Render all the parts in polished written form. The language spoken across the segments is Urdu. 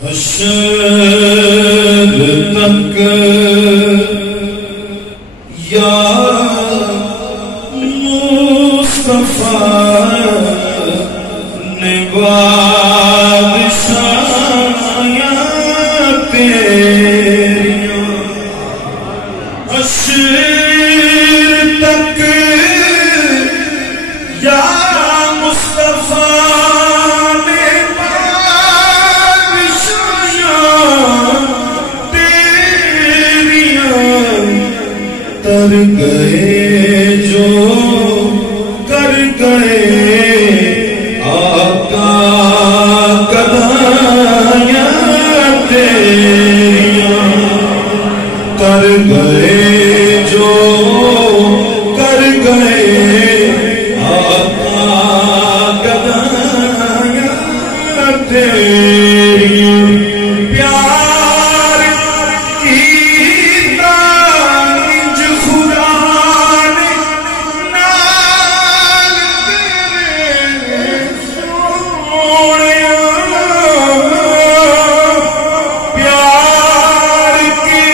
حشر تک یا مصطفیٰ نے بادشاہیاں تیریاں حشر تک یا مصطفیٰ نے بادشاہیاں تیریاں تر گئے جو کر گئے آقا قدایاں تیریاں تر گئے جو کر گئے آقا قدایاں تیریاں پیار کی تانج خدا نے نال تیرے سونیا پیار کی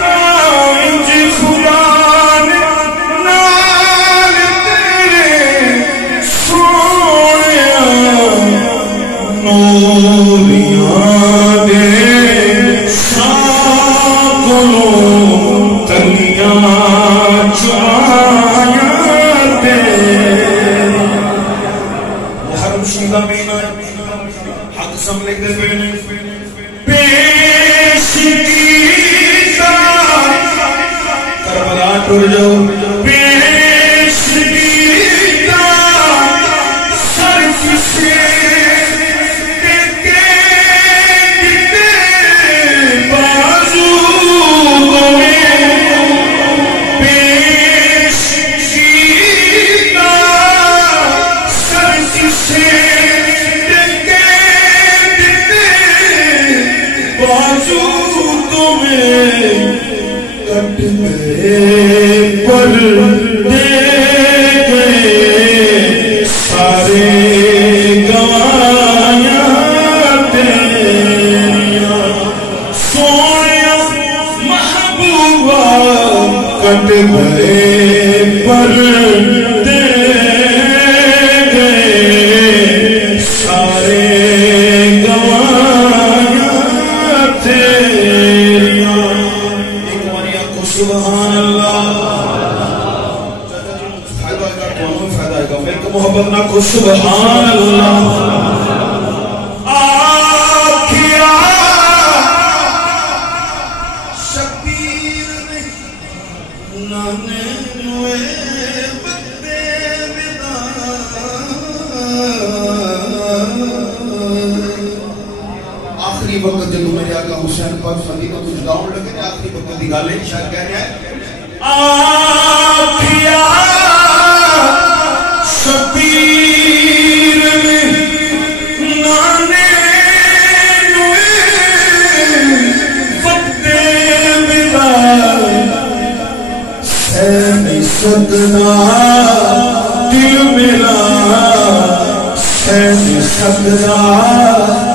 تانج خدا نے نال تیرے سونیا نوریاں دے ساکھوں تلیاں چمایاں تیریاں محرم شیدہ مہینہ حق سملے دے بینے پیش کیتا کربلا ٹر جاؤ پیش کیتا سر کسے کٹ گئے پر دے گئے سارے گوایاں تیریاں سویا محبوبہ کٹ گئے پر دے گئے سارے گوایاں تیریاں سبحان اللہ محبت نہ کو سبحان اللہ آکھیا شبیر نانے نوے بدے ودا آخری وقت جب میرے آقا حسین پاک مدینہ کچھ گاؤں لگے آخری وقت دی گالیں شاید کہہ رہے ہیں آکھیا شبیر نانے نوے بدے ودا سین سکنا دل میرا سین سکنا